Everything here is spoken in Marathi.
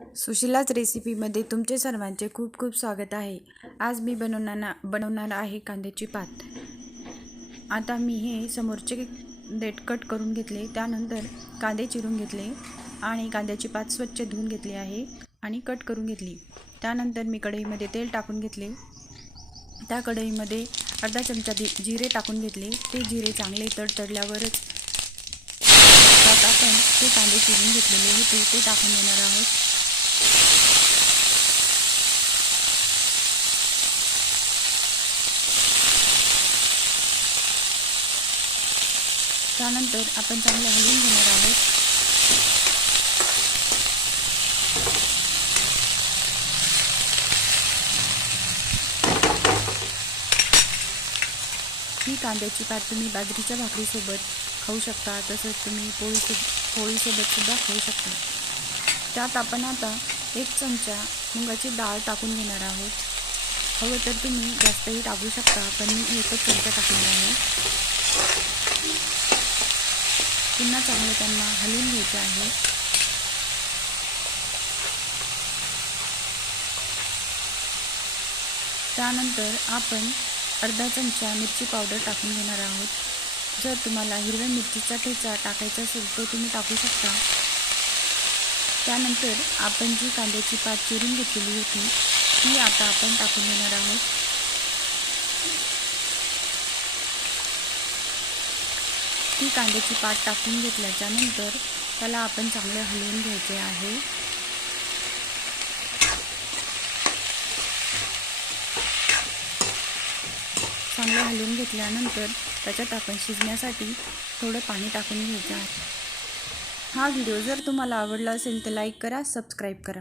सुशीलाच रेसिपीमध्ये तुमचे सर्वांचे खूप खूप स्वागत आहे। आज मी बनवणार आहे कांद्याची पात। आता मी हे समोरचे देठ कट करून घेतले, त्यानंतर कांदे चिरून घेतले आणि कांद्याची पात स्वच्छ धुवून घेतली आहे आणि कट करून घेतली। त्यानंतर मी कढईमध्ये तेल टाकून घेतले। त्या कढईमध्ये अर्धा चमचा जिरे टाकून घेतले। ते जिरे चांगले तडतडल्यावरच त्यात आपण ते कांदे चिरून घेतलेले होते ते टाकून देणार आहोत। त्यानंतर आपण चांगले हलवून घेणार आहोत। ही कांद्याची पात तुम्ही बाजरीच्या भाकरीसोबत खाऊ शकता, तसंच तुम्ही पोळीसोबत सुद्धा खाऊ शकता। त्यात आपण आता 1 चमचा मुगाची डाळ टाकून घेणार आहोत। हवं तर तुम्ही जास्तही टाकू शकता, पण मी 1 चमचा टाकणार आहे। पुन्हा चांगले त्यांना हलवून घ्यायचे आहे। त्यानंतर आपण अर्धा चमचा मिरची पावडर टाकून घेणार आहोत। जर तुम्हाला हिरव्या मिरचीचा ठेचा टाकायचा असेल तर तुम्ही टाकू शकता। त्यानंतर आपण जी कांद्याची पात चिरून घेतलेली होती ती आता आपण टाकून देणार आहोत। ती कांद्याची पात टाकून घेतल्याच्या नंतर त्याला आपण चांगले हलवून घ्यायचे आहे। चांगले हलवून घेतल्यानंतर त्याच्यात आपण शिजण्यासाठी थोडं पाणी टाकून घ्यायचं आहे। हा व्हिडिओ जर तुम्हाला आवडला असेल तर लाईक करा, सबस्क्राईब करा।